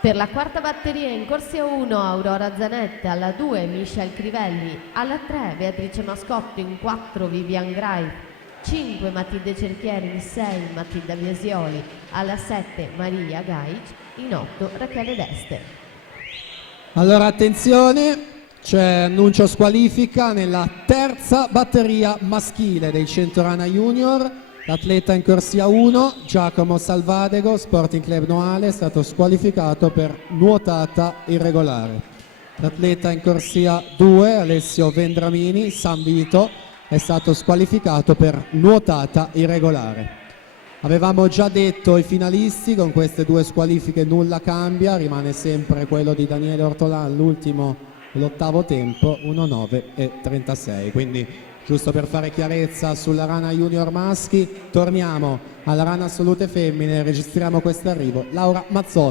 Per la quarta batteria in corsia 1 Aurora Zanetta, alla 2 Michel Crivelli, alla 3 Beatrice Mascotto, in 4 Vivian Grai, 5 Matilde Cerchieri, in 6 Matilda Biasioli, alla 7 Maria Gaic, in 8 Rachele Deste. Allora attenzione, c'è annuncio squalifica nella terza batteria maschile dei Centorana Junior. L'atleta in corsia 1, Giacomo Salvadego, Sporting Club Noale, è stato squalificato per nuotata irregolare. L'atleta in corsia 2, Alessio Vendramini, San Vito, è stato squalificato per nuotata irregolare. Avevamo già detto i finalisti, con queste due squalifiche nulla cambia, rimane sempre quello di Daniele Ortolan, l'ultimo, l'ottavo tempo, 1:9:36. Quindi giusto per fare chiarezza sulla rana junior maschi, torniamo alla rana assolute femmine, registriamo questo arrivo. Laura Mazzotti.